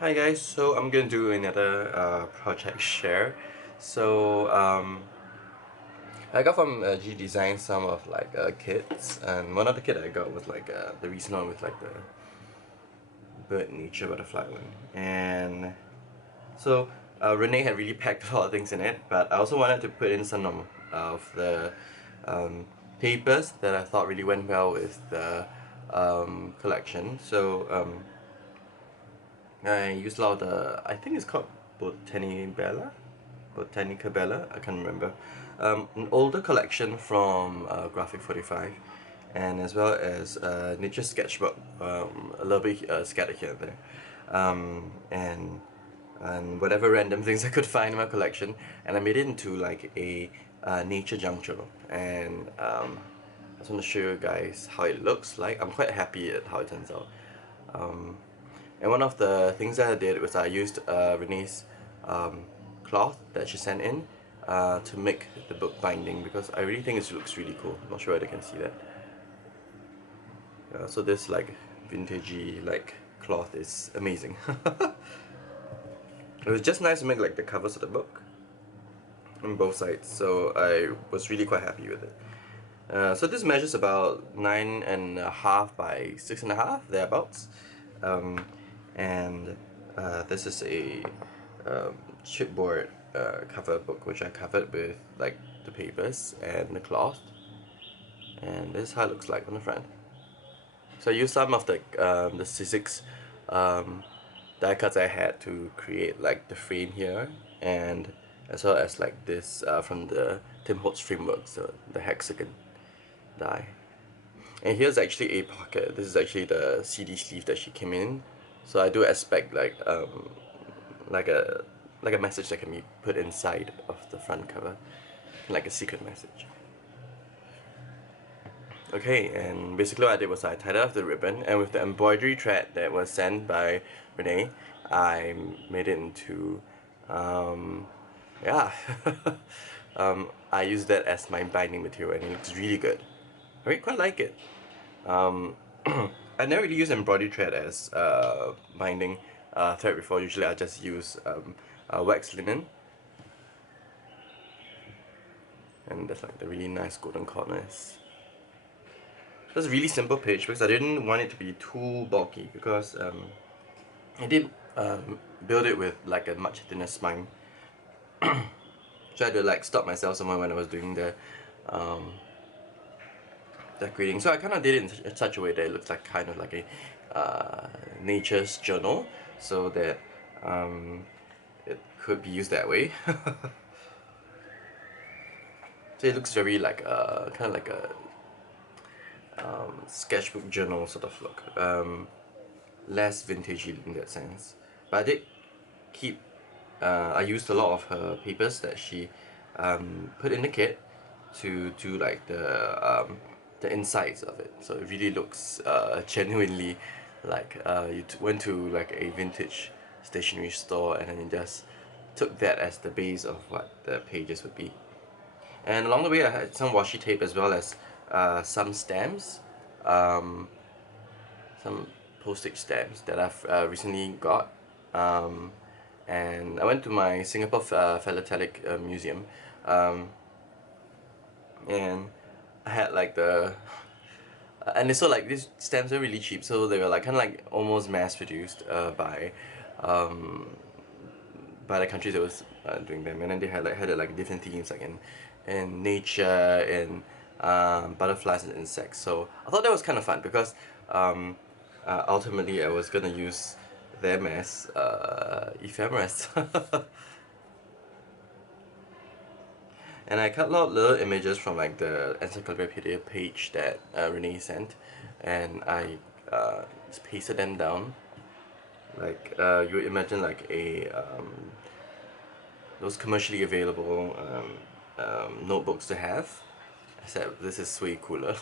Hi guys, so I'm gonna do another project share. So I got from G Design some of like kits, and one of the kit I got was like the recent one with like the bird nature butterfly one. And so Renee had really packed a lot of things in it, but I also wanted to put in some of the um, papers that I thought really went well with the collection. So I used a lot of the, I think it's called botanicabella, I can't remember. An older collection from Graphic 45, and as well as Nature Sketchbook, a little bit scattered here and there. And whatever random things I could find in my collection, and I made it into like a nature junk journal. And I just want to show you guys how it looks like. I'm quite happy at how it turns out. Um, and one of the things that I did was I used Renee's cloth that she sent in to make the book binding, because I really think it looks really cool. I'm not sure whether you can see that. So this like vintagey like cloth is amazing. It was just nice to make like the covers of the book on both sides, so I was really quite happy with it. So this measures about 9.5 by 6.5 thereabouts, um, and this is a chipboard cover book which I covered with like the papers and the cloth, and this is how it looks like on the front. So I used some of the Sizzix die cuts I had to create like the frame here, and as well as like this from the Tim Holtz framework, so the hexagon die. And here's actually a pocket. This is actually the CD sleeve that she came in. So I do expect like a like a message that can be put inside of the front cover, like a secret message. Okay, and basically what I did was I tied off the ribbon, and with the embroidery thread that was sent by Renee, I made it into, yeah, I used that as my binding material, and it looks really good. I really quite like it. Um, I never really used embroidery thread as binding thread before. Usually I just use wax linen, and there's like the really nice golden corners. It's a really simple page because I didn't want it to be too bulky, because I did build it with like a much thinner spine. Tried to like stop myself somewhere when I was doing the um, decorating. So I kind of did it in such a way that it looks like kind of like a nature's journal, so that it could be used that way. So it looks very like kind of like a sketchbook journal sort of look. Less vintagey in that sense. But I did keep, I used a lot of her papers that she put in the kit to do like the insides of it. So it really looks genuinely like you went to like a vintage stationery store and then you just took that as the base of what the pages would be. And along the way I had some washi tape as well as some stamps, um, some postage stamps that I've recently got. Um, and I went to my Singapore Philatelic Museum, um, and I had like the and so like these stamps are really cheap, so they were like kind of like almost mass produced um, by the countries that was doing them, and then they had like different themes like in nature and butterflies and insects. So I thought that was kind of fun because ultimately I was gonna use them as ephemeras. And I cut out little images from like the encyclopedia page that Renee sent, and I just pasted them down. Like you would imagine like a those commercially available notebooks to have. Except this is way cooler.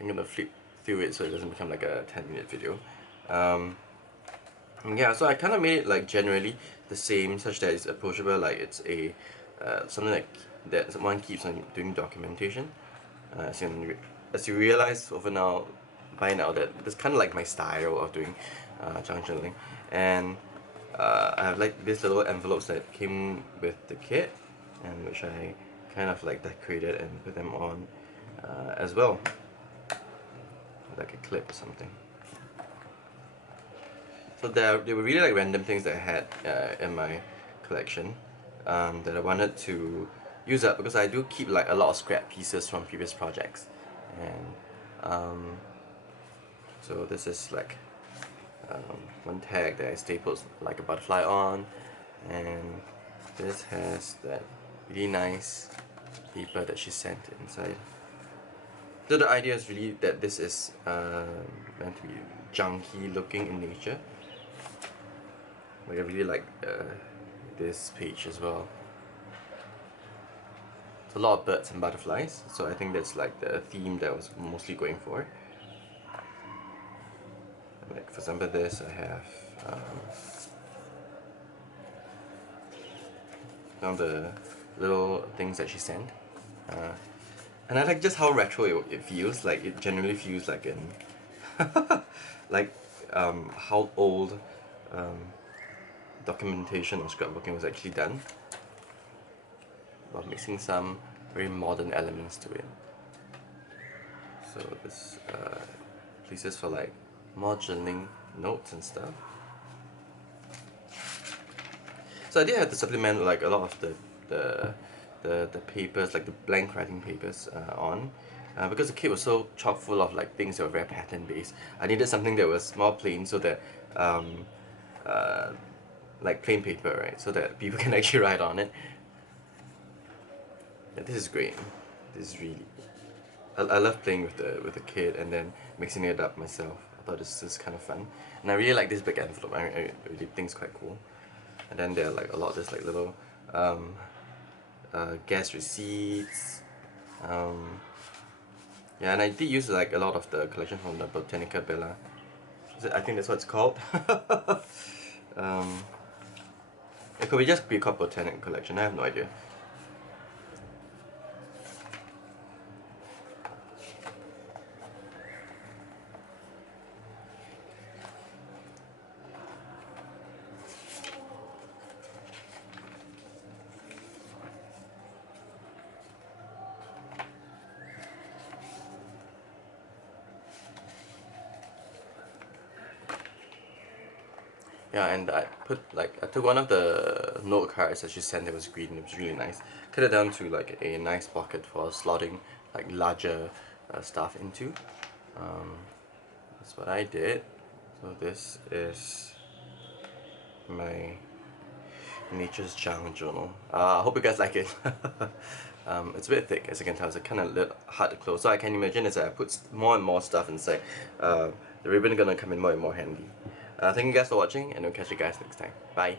I'm gonna flip through it so it doesn't become like a 10-minute video. Um, yeah, so I kind of made it like generally the same, such that it's approachable, like it's a something that one keeps on doing documentation. As you realize over now, by now that it's kind of like my style of doing junk journaling. And I have like these little envelopes that came with the kit, and which I kind of like decorated and put them on as well, like a clip or something. So they were really like random things that I had in my collection that I wanted to use up, because I do keep like a lot of scrap pieces from previous projects. And so this is like one tag that I stapled like a butterfly on, and this has that really nice paper that she sent inside. So the idea is really that this is meant to be junky looking in nature. Like I really like this page as well. It's a lot of birds and butterflies, so I think that's like the theme that I was mostly going for. Like for example, this I have some of the little things that she sent, and I like just how retro it feels. Like it generally feels like in like how old documentation or scrapbooking was actually done, while mixing some very modern elements to it. So this places for like more journaling notes and stuff. So I did have to supplement like a lot of the papers, like the blank writing papers on. Because the kit was so chock full of like things that were very pattern based, I needed something that was more plain, so that like plain paper, right? So that people can actually write on it. Yeah, this is great. This is really. I love playing with the kit and then mixing it up myself. I thought this is kind of fun, and I really like this big envelope. I really think it's quite cool. And then there are like a lot of this like little guest receipts. Yeah, and I did use like a lot of the collection from the botanicabella. I think that's what it's called. It could just be called Botanic Collection, I have no idea. Yeah, and I took one of the note cards that she sent that was green. It was really nice. Cut it down to like a nice pocket for slotting like larger stuff into. That's what I did. So this is my nature's junk journal. I hope you guys like it. It's a bit thick, as you can tell. It's kind of hard to close. So I can imagine as I put more and more stuff inside, the ribbon gonna come in more and more handy. Thank you guys for watching, and we'll catch you guys next time. Bye.